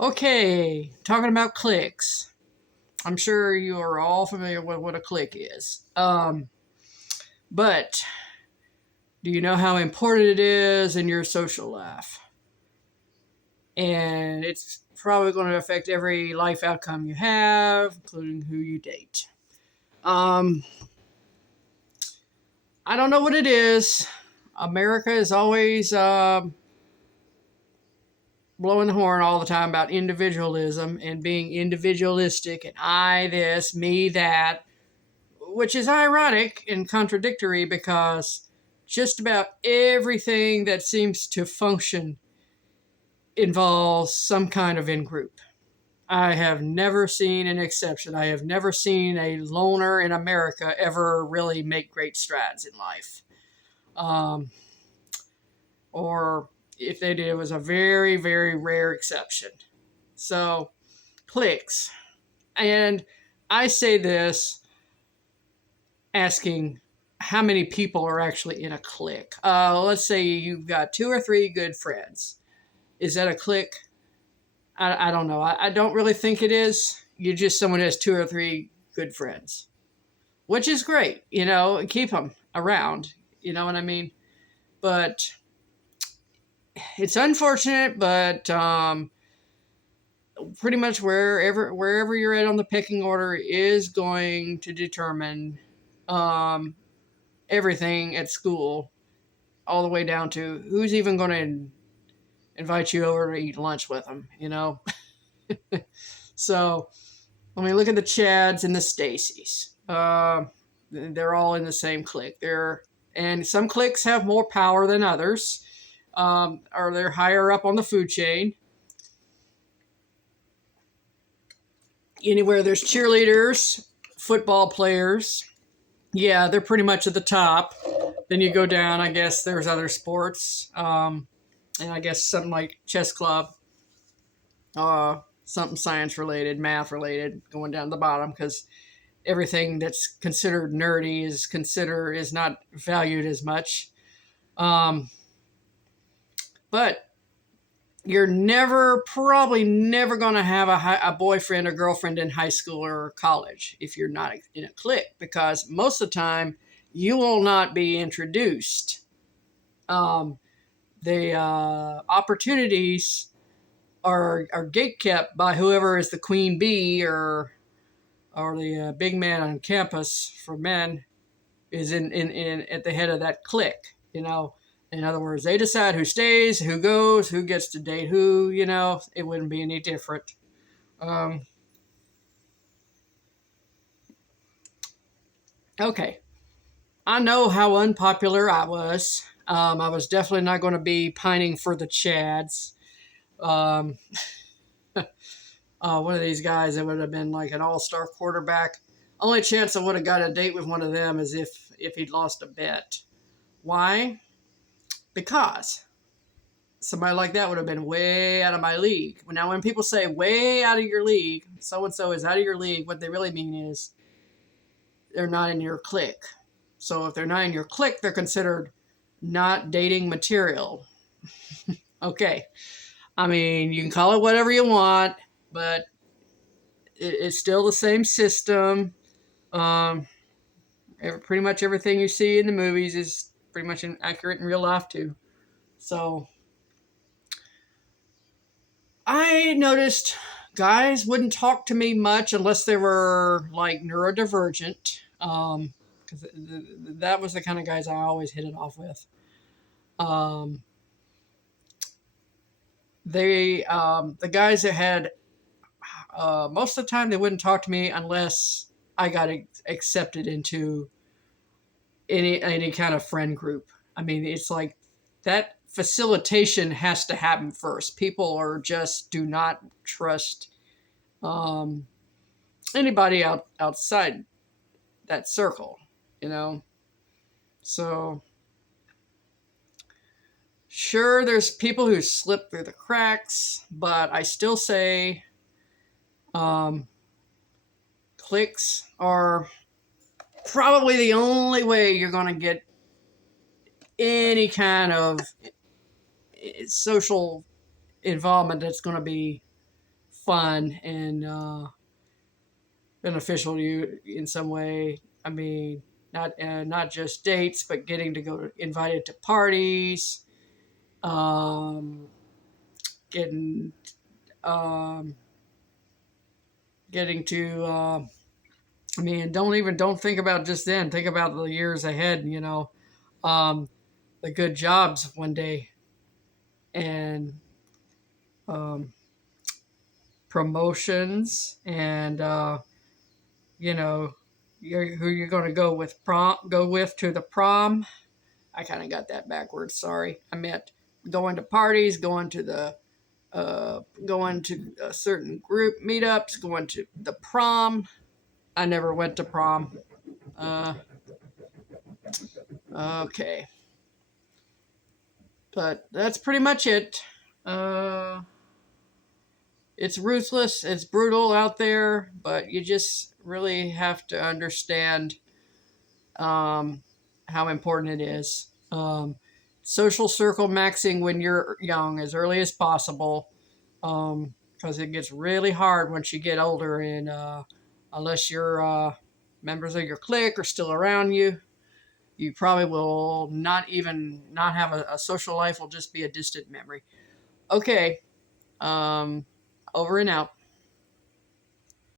Okay, talking about cliques. I'm sure you are all familiar with what a clique is. But do you know how important it is in your social life? And it's probably going to affect every life outcome you have, including who you date. Um, I don't know what it is. America is always blowing the horn all the time about individualism and being individualistic and I this, me that, which is ironic and contradictory because just about everything that seems to function involves some kind of in group. I have never seen an exception. I have never seen a loner in America ever really make great strides in life. Um, or if they did, it was a very, very rare exception. So, cliques. And I say this asking how many people are actually in a clique. Let's say you've got two or three good friends. Is that a clique? I don't know. I don't really think it is. You're just someone who has two or three good friends, which is great. Keep them around. You know what I mean? But it's unfortunate, but pretty much wherever you're at on the pecking order is going to determine um, everything at school, all the way down to who's even going to invite you over to eat lunch with them. So, I mean, look at the Chads and the Stacys. They're all in the same clique. And some cliques have more power than others, or they're higher up on the food chain. Anywhere there's cheerleaders, football players, yeah, they're pretty much at the top. Then you go down, I guess there's other sports, and I guess something like chess club, something science related, math related, going down to the bottom because everything that's considered nerdy is not valued as much. But you're probably never going to have a boyfriend or girlfriend in high school or college if you're not in a clique, because most of the time you will not be introduced. The opportunities are gatekept by whoever is the queen bee or the big man on campus for men is in at the head of that clique. In other words, they decide who stays, who goes, who gets to date who. It wouldn't be any different. Okay, I know how unpopular I was. I was definitely not going to be pining for the Chads. Um, one of these guys that would have been like an all-star quarterback. Only chance I would have got a date with one of them is if he'd lost a bet. Why? Because somebody like that would have been way out of my league. Now, when people say way out of your league, so-and-so is out of your league, what they really mean is they're not in your clique. So if they're not in your clique, they're considered not dating material. Okay. I mean, you can call it whatever you want, but it's still the same system. Pretty much everything you see in the movies is pretty much accurate in real life too. So I noticed guys wouldn't talk to me much unless they were like neurodivergent, because that was the kind of guys I always hit it off with. The guys that had most of the time they wouldn't talk to me unless I got accepted into any kind of friend group. I mean, it's like that facilitation has to happen first. People do not trust anybody outside that circle. So sure, there's people who slip through the cracks, but I still say cliques are probably the only way you're going to get any kind of social involvement that's going to be fun and beneficial to you in some way. I mean, not just dates, but getting to go invited to parties, um, getting um, getting to. I mean, don't think about just then. Think about the years ahead. Um, the good jobs one day and um, promotions and you know who you're going to go with to the prom. I kind of got that backwards. Sorry, I meant going to parties, going to certain group meetups, going to the prom. I never went to prom. Uh, okay, but that's pretty much it. Uh, it's ruthless, it's brutal out there, but you just really have to understand how important it is. Social circle maxing when you're young as early as possible, because it gets really hard once you get older, and unless your members of your clique are still around you, you probably will not have a social life, will just be a distant memory. Okay, over and out.